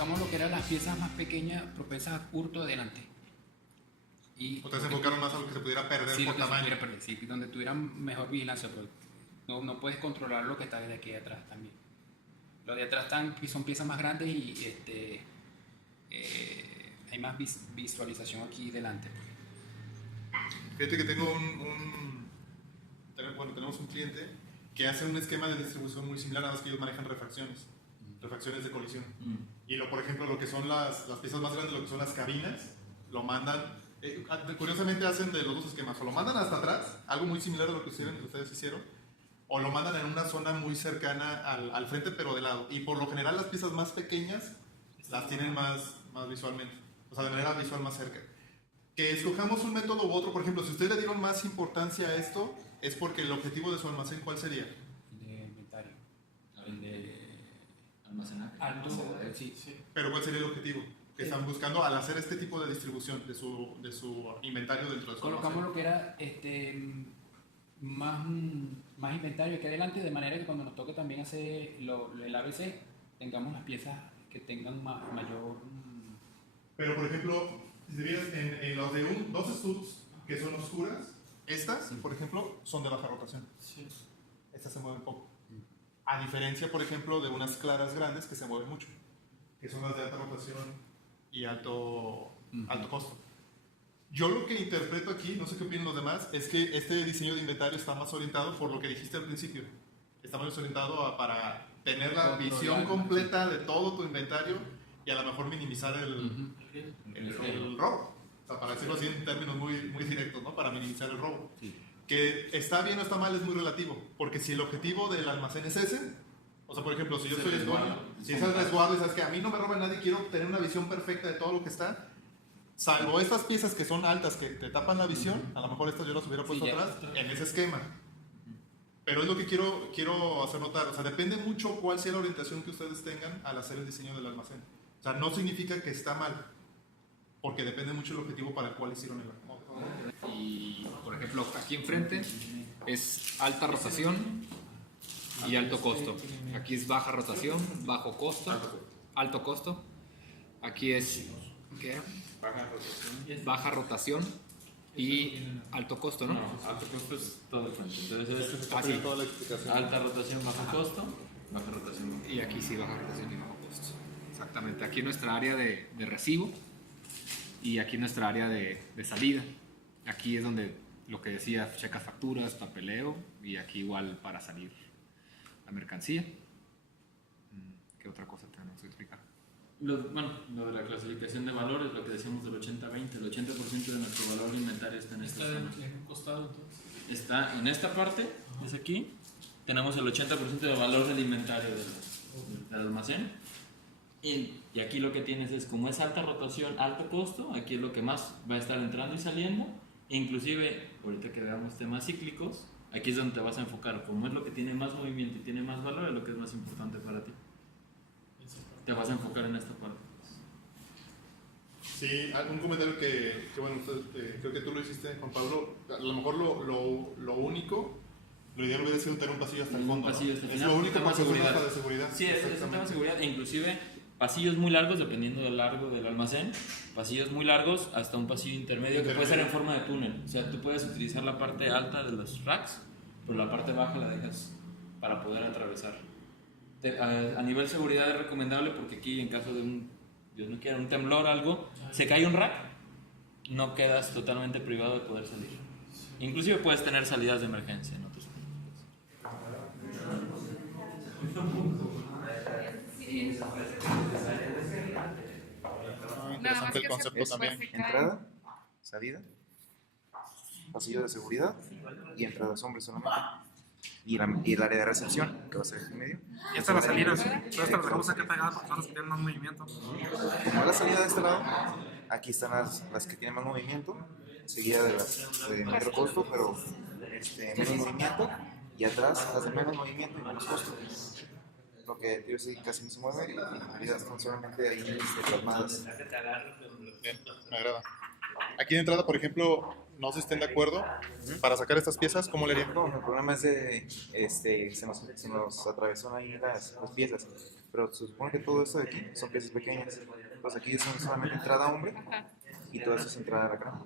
colocamos lo que eran las piezas más pequeñas propensas a hurto delante. Y Ustedes se enfocaron más a lo que se pudiera perder sí, por tamaño. sí, donde tuvieran mejor vigilancia, pero no puedes controlar lo que está de aquí atrás también. Los de atrás son piezas más grandes y hay más visualización aquí delante. Fíjate que tengo tenemos un cliente que hace un esquema de distribución muy similar, a los que ellos manejan refacciones de colisión. Y por ejemplo, lo que son las piezas más grandes, lo que son las cabinas, lo mandan, curiosamente hacen de los dos esquemas, o lo mandan hasta atrás, algo muy similar a lo que ustedes hicieron, o lo mandan en una zona muy cercana al frente, pero de lado. Y por lo general las piezas más pequeñas las tienen más visualmente, o sea, de manera visual más cerca. Que escojamos un método u otro, por ejemplo, si ustedes le dieron más importancia a esto, es porque el objetivo de su almacén, ¿cuál sería? De inventario. El de Almacenaje. Sí. Pero ¿cuál sería el objetivo que están buscando al hacer este tipo de distribución de su inventario dentro de su Colocamos almacén? lo que era más inventario aquí adelante, de manera que cuando nos toque también hacer el ABC, tengamos las piezas que tengan mayor... Pero por ejemplo, si te fijas en los de dos studs que son oscuras, estas, por ejemplo, son de baja rotación. Sí. Estas se mueven poco. A diferencia, por ejemplo, de unas claras grandes que se mueven mucho, que son las de alta rotación y alto costo. Yo lo que interpreto aquí, no sé qué opinan los demás, es que este diseño de inventario está más orientado por lo que dijiste al principio. Está más orientado para tener la visión completa de todo tu inventario y a lo mejor minimizar el robo. O sea, para decirlo así en términos muy directos, ¿no? Para minimizar el robo. Sí. Que está bien o está mal es muy relativo, porque si el objetivo del almacén es ese, o sea, por ejemplo, si yo soy el dueño, si es el resguardo y sabes que a mí no me roba nadie, quiero tener una visión perfecta de todo lo que está, salvo estas piezas que son altas que te tapan la visión, a lo mejor estas yo las hubiera puesto atrás en ese esquema. Pero es lo que quiero hacer notar, o sea, depende mucho cuál sea la orientación que ustedes tengan al hacer el diseño del almacén. O sea, no significa que está mal, porque depende mucho del objetivo para el cual hicieron el acomodo. Y por ejemplo, aquí enfrente es alta rotación y alto costo. Aquí es baja rotación, bajo costo, alto costo. Aquí es ¿qué era? Baja rotación y alto costo, ¿no? No, alto costo es todo el frente. Entonces es Así. Toda la explicación. alta rotación, bajo costo, baja rotación. Y aquí sí baja rotación y bajo costo. Exactamente. Aquí nuestra área de recibo y aquí nuestra área de salida. Aquí es donde lo que decía, checas facturas, papeleo y aquí igual para salir la mercancía. ¿Qué otra cosa tenemos que explicar? Lo de la clasificación de valores, lo que decíamos del 80-20, el 80% de nuestro valor de inventario está en esta zona. en un costado, entonces. Está en esta parte, es aquí, tenemos el 80% de valor del inventario del almacén. Y aquí lo que tienes es, como es alta rotación, alto costo, aquí es lo que más va a estar entrando y saliendo. Inclusive, ahorita que veamos temas cíclicos, aquí es donde te vas a enfocar. Como es lo que tiene más movimiento y tiene más valor, es lo que es más importante para ti. Te vas a enfocar en esta parte. Sí, un comentario que bueno, creo que tú lo hiciste, Juan Pablo. A lo mejor lo único, lo ideal hubiera sido tener un pasillo hasta el fondo. Un pasillo hasta el Es final, lo único tema porque es un seguridad. alta de seguridad. Sí, es un tema de Exactamente. seguridad. E inclusive pasillos muy largos, dependiendo del largo del almacén. Pasillos muy largos hasta un pasillo intermedio que puede ser en forma de túnel. O sea, tú puedes utilizar la parte alta de los racks, pero la parte baja la dejas para poder atravesar. A nivel seguridad es recomendable porque aquí en caso de Dios no quiera, un temblor o algo, se cae un rack, no quedas totalmente privado de poder salir. Inclusive puedes tener salidas de emergencia en otros puntos. Interesante el concepto también. Entrada, salida, pasillo de seguridad y entradas hombres solamente. Y el área de recepción, que va a ser en medio. Y estas las salidas, todas estas las dejamos acá pegadas porque son las que tienen más movimiento. Como es la salida de este lado, aquí están las que tienen más movimiento, seguida de las de menor costo, pero menos movimiento, y atrás las de menos movimiento y menos costo. Lo que yo sí casi no se mueve y en realidad están solamente ahí plasmadas. Bien, me agrada. Aquí de entrada, por ejemplo, no se estén de acuerdo para sacar estas piezas, ¿cómo le harían? No, el problema es de se nos atravesaron ahí las piezas. Pero se supone que todo esto de aquí son piezas pequeñas. Pues aquí son solamente entrada hombre Ajá. y todo esto es entrada de la cara.